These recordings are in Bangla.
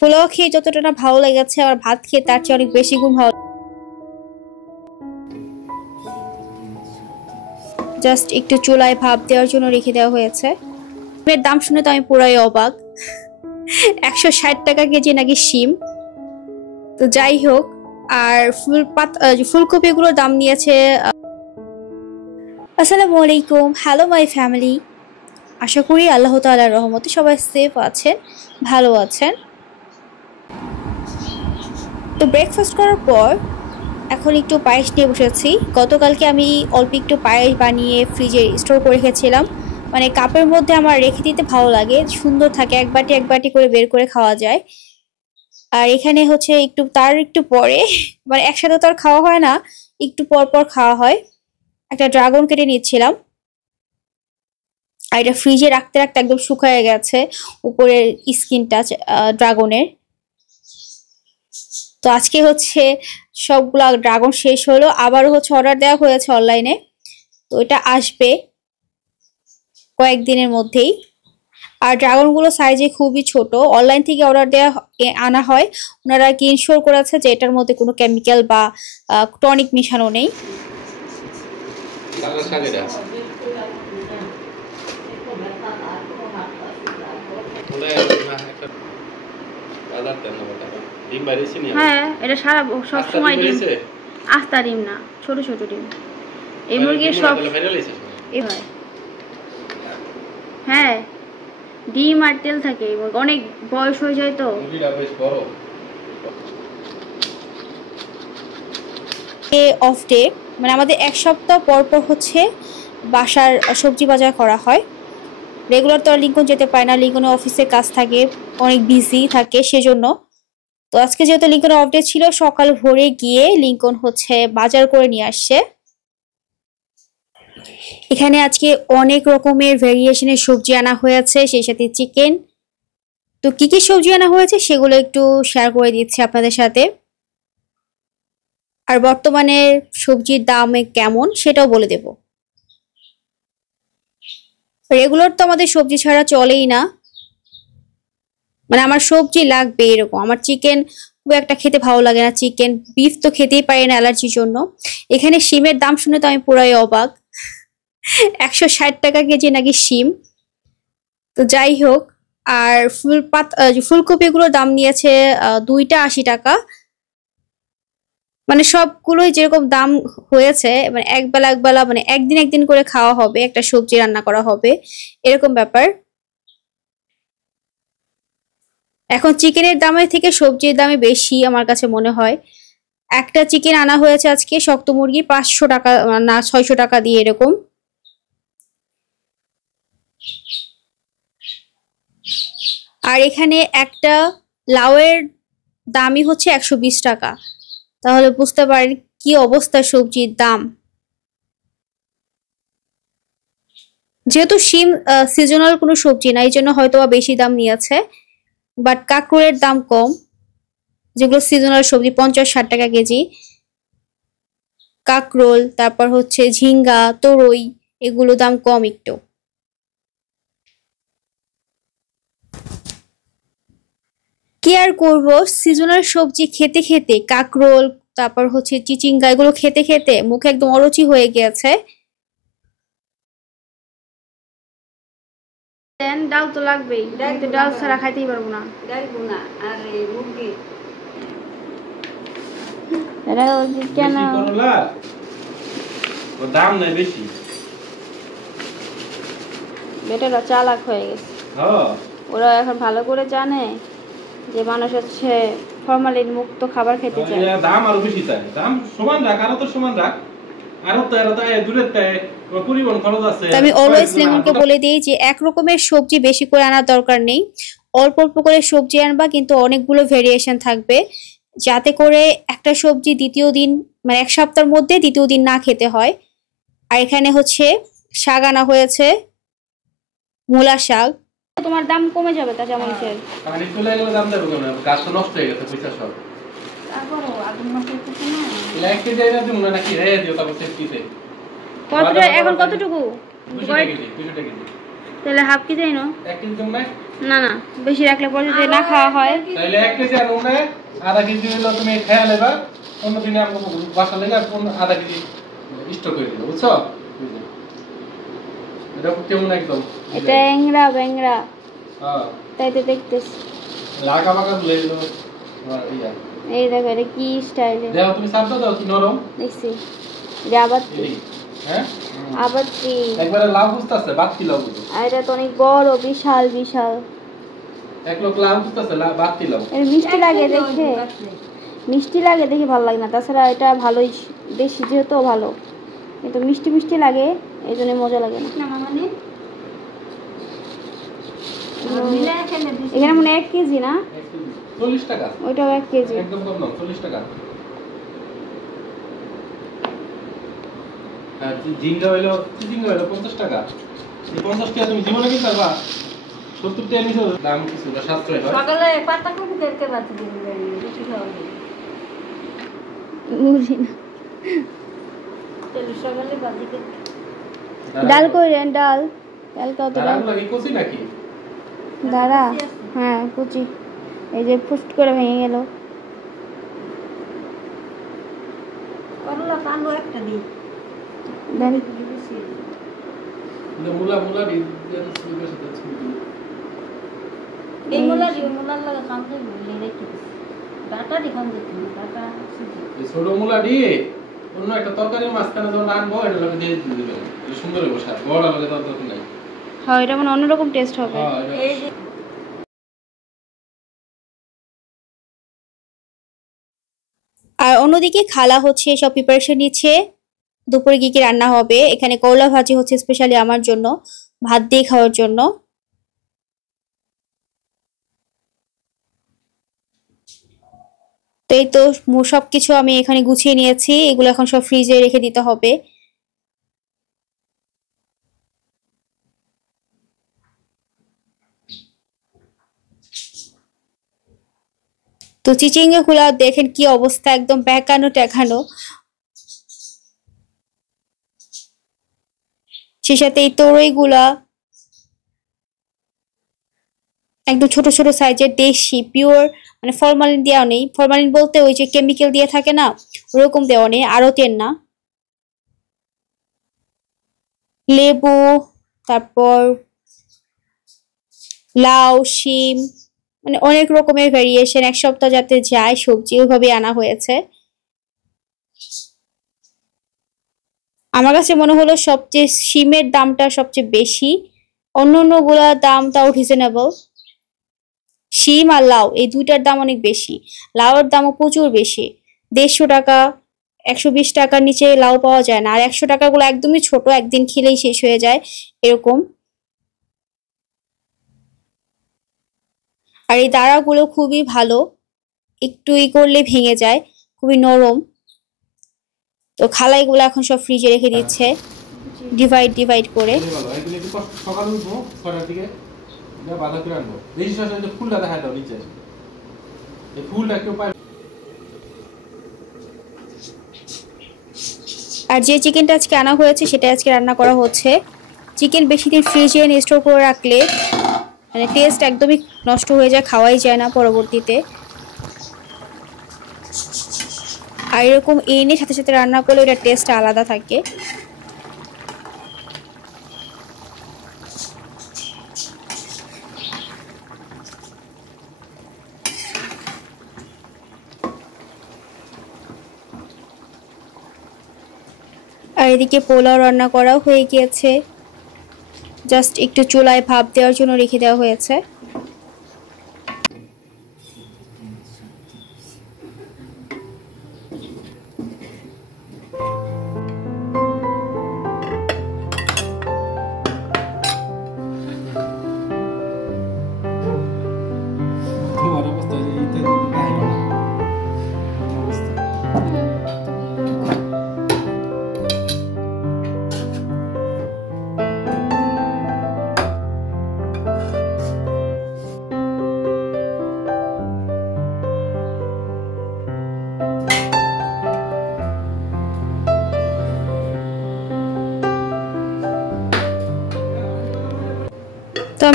পোলাও খেয়ে যতটা না ভালো লেগেছে, আর ভাত খেয়ে তার চেয়ে অনেক বেশি গুণ ভালো। জাস্ট একটু চুলায় ভাপ দেওয়ার জন্য রেখে দেওয়া হয়েছে। এর দাম শুনে তো আমি পুরাই অবাক। 160 টাকা কেজি নাকি শিম। তো যাই হোক, আর ফুলকপিগুলোর দাম নিয়েছে। আসসালামু আলাইকুম, হ্যালো মাই ফ্যামিলি। আশা করি আল্লাহ তাআলার রহমতে সবাই সেফ আছেন, ভালো আছেন। তো ব্রেকফাস্ট করার পর এখন একটু পায়েস নিয়ে বসেছি। গতকালকে আমি অল্প একটু পায়েস বানিয়ে ফ্রিজে স্টোর করে রেখেছিলাম। মানে কাপের মধ্যে আমার রেখে দিতে ভালো লাগে, সুন্দর থাকে, এক বাটি এক বাটি করে বের করে খাওয়া যায়। আর এখানে হচ্ছে একটু তার একটু পরে মানে একসাথে তো আর খাওয়া হয় না, একটু পর পর খাওয়া হয়। একটা ড্রাগন কেটে নিচ্ছিলাম, আর এটা ফ্রিজে রাখতে রাখতে একদম শুকায় গেছে উপরের স্কিনটা ড্রাগনের। তো আজকে হচ্ছে সবগুলা ড্রাগন শেষ হলো, আবারও হচ্ছে অর্ডার দেওয়া হয়েছে অনলাইনে। তো এটা আসবে কয়েকদিনের মধ্যেই। আর ড্রাগনগুলো সাইজে খুবই ছোট, অনলাইন থেকে অর্ডার দেওয়া আনা হয়। ওনারা কি ইনশিওর করেছে যে এটার মধ্যে কোনো কেমিক্যাল বা টনিক মিশানো নেই। হ্যাঁ, এটা সারা সব সময় ডিম। আস্তা ডিম না, ছোট ছোট ডিম। এই মুরগির সব এই হয়। হ্যাঁ, ডিম আর তেল থাকে। অনেক বয়স হয়ে যায় তো। অফ ডে মানে আমাদের এক সপ্তাহ পর পর হচ্ছে বাসার সবজি বাজার করা হয়। রেগুলার তো আর লিঙ্কন যেতে পারে না, লিঙ্কনের অফিসে কাজ থাকে, অনেক বিজি থাকে সেজন্য। তো আজকে যেহেতু লিঙ্কনের অফ ডে ছিল, সকাল ভোরে গিয়ে লিঙ্কন হচ্ছে বাজার করে নিয়ে আসছে। এখানে আজকে অনেক রকমের ভেরিয়েশনের সবজি আনা হয়েছে, সেই সাথে চিকেন। তো কি কি সবজি আনা হয়েছে সেগুলো একটু শেয়ার করে দিচ্ছি আপনাদের সাথে। আর বর্তমানে সবজির দাম কেমন সেটাও বলে দেব। রেগুলার তো আমাদের সবজি ছাড়া চলেই না, মানে আমার সবজি লাগবে এরকম। আমার চিকেন খুব একটা খেতে ভালো লাগে না, চিকেন বিফ তো খেতেই পারি না অ্যালার্জির জন্য। এখানে শিমের দাম শুনে তো আমি পুরাই অবাক। 160 টাকা কেজি নাকি শিম। তো যাই হোক, আর ফুলকপিগুলোর দাম নিয়েছে দুইটা 80 টাকা। মানে সবগুলোই যেরকম দাম হয়েছে, মানে একবেলা একবেলা মানে একদিন একদিন করে খাওয়া হবে, একটা সবজি রান্না করা হবে, এরকম ব্যাপার। এখন চিকেনের দামের থেকে সবজির দামে বেশি আমার কাছে মনে হয়। একটা চিকেন আনা হয়েছে আজকে, শক্ত মুরগি, 500 টাকা না 600 টাকা দিয়ে এরকম। আর এখানে একটা লাউয়ের দামই হচ্ছে 120 টাকা। তাহলে বুঝতে পারেন কি অবস্থা সবজির দাম। যেহেতু শিম সিজনাল কোনো সবজি না, এই জন্য হয়তো বা বেশি দাম নিয়েছে। বাট কাঁকরোলের দাম কম, যেগুলো সিজনাল সবজি 50-60 টাকা কেজি। কাঁকরোল, তারপর হচ্ছে ঝিঙ্গা, তরই, এগুলো দাম কম একটু। কি আর করবো, সিজনাল সবজি খেতে খেতে, কাঁকরোল, তারপর হচ্ছে চিচিঙ্গা, এগুলো খেতে খেতে মুখে একদম অরুচি হয়ে গিয়েছে। দেন ডাল তো লাগবেই, কিন্তু ডাল ছাড়া খাইতেই পারবো না। আর মুরগি এটা কেন দাম নাই বেশি, বেটারা চালাক হয়ে গেছে। ওরা এখন ভালো করে জানে যে মানুষ হচ্ছে ফরমালিন মুক্ত খাবার খেতে চায়। দাম আরো বেশি চাই, দাম সমান রাখ, আরো তো সমান রাখ, আরো তো এরা তো দূরের পরিবহন খরচ আছে। আমি অলওয়েজ লিমনকে বলে দিই যে এক রকমের সবজি বেশি করে আনার দরকার নেই, অল্প অল্প করে সবজি আনবা, কিন্তু অনেকগুলো ভেরিয়েশন থাকবে, যাতে করে একটা সবজি দ্বিতীয় দিন মানে এক সপ্তাহের মধ্যে দ্বিতীয় দিন না খেতে হয়। আর এখানে হচ্ছে শাক আনা হয়েছে, মূলা শাক। তোমার দাম কমে যাবে কাঁচা মরিচের। মানে চলে গেলে দাম দেবো কেন, গাছ তো নষ্ট হয়ে গেছে পয়সা সব। তারপরও আগুন নষ্ট হচ্ছে না, লাইকে যাই না তুমি নাকি রে দিও তারপর সেফটিতে। কতটা এখন কতটুকু 200 টাকা কেজি, 200 টাকা কেজি। তাহলে হাফ কেজি আইনো। 1 কেজি দাম না? না না, বেশি রাখলে পরে যদি না খাওয়া হয়। তাহলে 1 কেজি আনো না, আধা কেজি হলো তুমি খেয়ে নেবা, অন্য দিনে আমি বাসা লাগা আধা কেজি স্টক করে দিও, বুঝছো? এটা কেমন একদম? এটা এংরা বেংরা। হ্যাঁ। তাই তো দেখতেছি। লাগা বাগা বলে দিলো। ইয়া। এই দেখো এটা কি স্টাইলে। দাও তুমি সাবটা দাও কি নরম। দেখছি। এটা আবার হ্যাঁ? আবার কি? একবারে লাউ বুঝতাছে, বাতি লাউ বুঝো। আর এটা তো অনেক বড়, বিশাল বিশাল। এক লোক লাউ বুঝতাছে, বাতি লাউ। এর মিষ্টি লাগে দেখে। মিষ্টি লাগে দেখে ভালো লাগে না, তাছাড়া এটা ভালোই, দেশি যেহেতু ভালো, কিন্তু মিষ্টি মিষ্টি লাগে, এই জন্য মজা লাগে না। এখানে মনে 1 কেজি না? 40 টাকা। ওইটাও 1 কেজি। একদম কম দাম, 40 টাকা। আর ঝিঙ্গা হইলো 50 টাকা। এই 50 টাকা তুমি জীবনে কি পারবা? 70 টাকা নিছো, দাম কিছুটা সাশ্রয় হয়। সকালে পাতা কপি কেটে বাতি দিবেন, রুটি খাওয়াবে। বুঝি না। তাহলে সকালে বাতি কেটে ডাল কইরেন, ডাল কাও তো ডাল। দাঁড়াগুলো কি কচি নাকি? দাঁড়া, হ্যাঁ কুচি। এই যে ফুস্ট করে ভেঙে গেল। করলা কালো একটা দিই। দেন মুলা দি এই মুলার লাগা কাম করে বলে রেখে দিছি। ডাটা দি কাম দিতে না, ডাটা সুজি। এই ছোট মুলা দিয়ে অন্য একটা তরকারির মাঝখানে যখন আনবো এটা লগে দিয়ে দিবেন। এই সুন্দর হবে স্বাদ, বড় লগে তরকারি নাই। হ্যাঁ, এটা মানে অন্যরকম টেস্ট হবে। হ্যাঁ, এই যে আর অন্যদিকে খালা হচ্ছে সব প্রিপারেশন নিচ্ছে দুপুরে কি কি রান্না হবে। এখানে করলা ভাজি হচ্ছে স্পেশালি আমার জন্য, ভাত দিয়ে খাওয়ার জন্য। তো এই তো সবকিছু আমি এখানে গুছিয়ে নিয়েছি, এগুলো এখন সব ফ্রিজে রেখে দিতে হবে। তো চিচিঙ্গা গুলা দেখেন কি অবস্থা, একদম বেঁকানো টেকানো। সে সাথে এই তরই গুলা একদম ছোট ছোট সাইজের, দেশি পিওর, মানে ফরমালিন দেওয়া নেই। ফরমালিন বলতে ওই যে কেমিক্যাল দিয়ে থাকে না, ওরকম দেওয়া নেই, আড়তের না। লেবু, তারপর লাউ, শিম, মানে অনেক রকমের ভেরিয়েশন, এক সপ্তাহ যাতে যায় সবজি ওইভাবে আনা হয়েছে। আমার কাছে মনে হলো সবচেয়ে শিমের দামটা সবচেয়ে বেশি, অন্য অন্য গুলার দাম তাও রিজনেবল। শিম আর লাউ এই দুইটার দাম অনেক বেশি, লাউয়ের দামও প্রচুর বেশি। 150 টাকা, 120 টাকার নিচে লাউ পাওয়া যায় না। আর 100 টাকা গুলো একদমই ছোট, একদিন খেলেই শেষ হয়ে যায় এরকম। আর এই দাঁড়াগুলো খুবই ভালো, একটু করলে ভেঙে যায়, খুবই নরম। তো খালাই গুলো এখন সব ফ্রিজে রেখে দিচ্ছে ডিভাইড করে। ভালো এগুলো একটু সকালে উঠবো 6টার দিকে, যা বাধা করে আনবো। বেশি সকালে ফুলটা দেখা দাও নিচে, এই ফুলটা একটু পাই। আর যে চিকেনটা আজকে আনা হয়েছে সেটা আজকে রান্না করা হচ্ছে। চিকেন বেশি দিন ফ্রিজে স্টোর করে রাখলে মানে টেস্ট একদমই নষ্ট হয়ে যায়, খাওয়াই যায় না পরবর্তীতে। আর এরকম এনে সাথে সাথে রান্না করলে ওটার টেস্টটা আলাদা থাকে। আর এদিকে পোলাও রান্না করাও হয়ে গিয়েছে, জাস্ট একটু চুলায় ভাপ দেওয়ার জন্য রেখে দেওয়া হয়েছে। তোমার অবস্থা এইটা দেখাই না অবস্থা।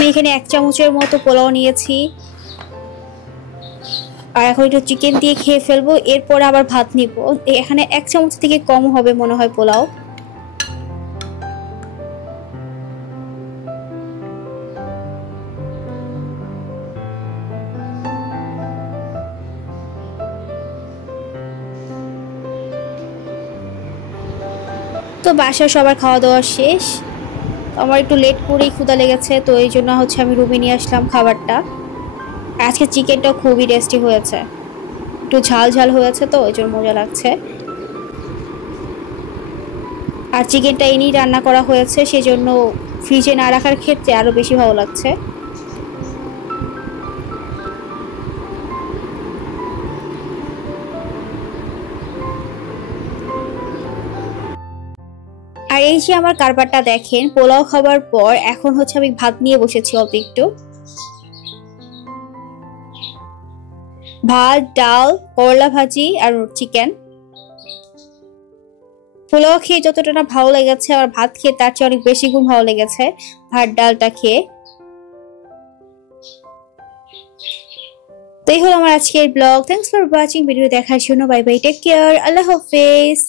আমি এখানে 1 চামচের মতো পোলাও নিয়েছি, আর এখন একটু চিকেন দিয়ে খেয়ে ফেলবো, এরপর আবার ভাত নিব। এখানে 1 চামচ থেকে কম হবে মনে হয় পোলাও। তো বাসায় সবার খাওয়া দাওয়া শেষ, আমার একটু লেট করেই ক্ষুধা লেগেছে, তো এই জন্য হচ্ছে আমি রুমে নিয়ে আসলাম খাবারটা। আজকে চিকেনটা খুবই টেস্টি হয়েছে, একটু ঝাল ঝাল হয়েছে, তো ওই জন্য মজা লাগছে। আর চিকেনটা এনেই রান্না করা হয়েছে, সেজন্য ফ্রিজে না রাখার ক্ষেত্রে আরো বেশি ভালো লাগছে। আর এই যে আমার কারবারটা দেখেন, পোলাও খাবার পর এখন হচ্ছে আমি ভাত নিয়ে বসেছি অল্প একটু। ভাত, ডাল, করলা ভাজি আর চিকেন। পোলাও খেয়ে যতটা না ভালো লেগেছে, আর ভাত খেয়ে তার চেয়ে অনেক বেশি গুণ ভালো লেগেছে ভাত ডালটা খেয়ে। তো এই হলো আমার আজকের blog. Thanks for watching, video দেখার জন্য। বাই বাই, টেক কেয়ার, আল্লাহ হাফেজ।